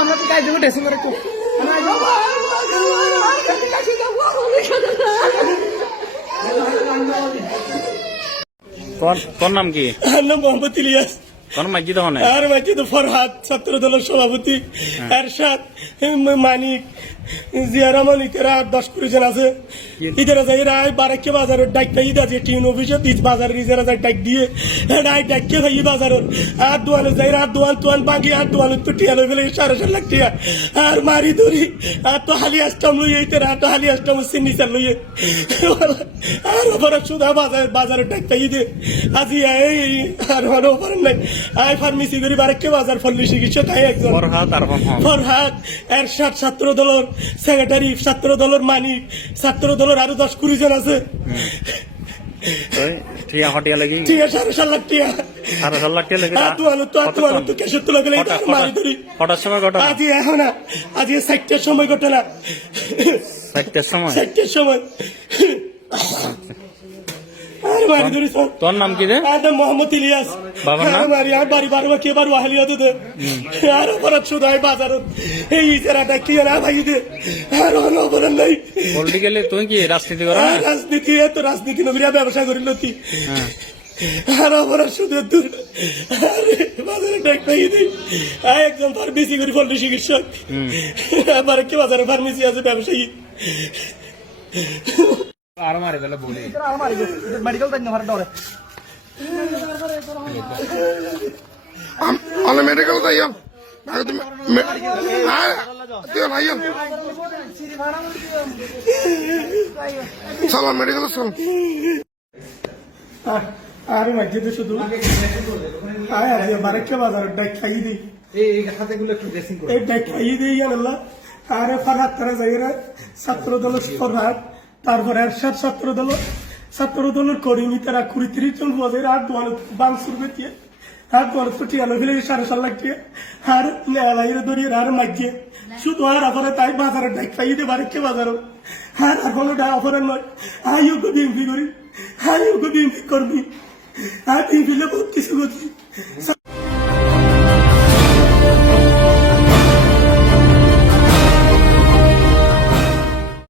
আমরা কি কাজ দেবো ড্রেসিং করে তো তোর নাম কি? নাম মোহাম্মদ ইলিয়াস। তোর মাইজি তো হয় আর মাইজি তো ফরহাদ, ছাত্র দলের সভাপতি এরশাদ, মানিক, জিয়া রহমান, ইতারা 10-20 জন আছে। ইতারা যাই রায় বারাক্কে বাজারের ডাকটা ঈদ আছে টিউন অফিসে ঈদ বাজারের ইজারা যাই ডাক দিয়ে রায় ডাককে ভাই বাজারের আর দোয়ানো যাই আর দোয়ান তোয়ান বাঙ্গি আর দোয়ানো তো টিয়া লই ফেলে 4.5 লাখ টিয়া আর মারি ধরি আর তো হালি আসতাম লইয়ে ইতারা তো হালি আসতাম চিনি চাল লইয়ে আর ওপর সুদা বাজারের ডাকটা ঈদে আজি এই আর হলো ওপর নাই আই ফার্মেসি করি বারাক্কে বাজার ফল্লি চিকিৎসা তাই একজন ফরহাদ এরশাদ ছাত্র দলের সেক্রেটারি, ছাত্র দলের মানিক, ছাত্র দলের আরো 10-20 জন আছে। টিয়া হটিয়া লাগি টিয়া 4.5 লাখ টিয়া 4.5 লাখ টিয়া লাগি তো কেশে তো লাগলে মারি ধরি কটার সময় ঘটনা? আজি এখন না আজি 4টার সময় ঘটনা 4টার সময় তোর নাম কি রে? মোহাম্মদ ইলিয়াস। বাবার নাম? আর বাড়ি বারবার কে বার ওয়াহলিয়া তো আর অপরাধ শুধাই বাজারত এই ইজারাটা কি না ভাই দে আর অপরাধ নাই। পলিটিক্যালি তুই কি রাজনীতি করা? রাজনীতি এত রাজনীতি নবীরা ব্যবসা করিল কি আর অপরাধ শুধু দূর বাজারে ডাক পাই দেই একজন ফার্মেসি করি ফল্লি চিকিৎসক আবার কি বাজারে ফার্মেসি আছে ব্যবসায়ী আর মারি বেলা বলি মেডিকেল তাই না ডরে আমি মেডিকেল যাইয়াম চলো মেডিকেল চল আরে মাঝে তো শুধু বারেকে বাজার ডাক খাই দিই এই ডাক খাই দিই আল্লাহ আরে ফারাত তারা যাইরা ছাত্র দল ফরহাদ তারপরে এরশাদ ছাত্র দলের কর্মী তারা 20-30 জন বজায় আর দোয়ানো বাংসুর বেতিয়ে আর দোয়ানো তো টিয়ালো ফেলে 4.5 লাখ টিয়া আর নেলাইরে দরিয়ে আর মাঝে শুধু আর আপনারা তাই বাজারে ডাক পাই দিতে বারেকে বাজার আর কোনো ডা অপরাধ নয় আইও গো বিএমপি করি আইও গো বিএমপি কর্মী আর বিএমপি বহুত কিছু করছি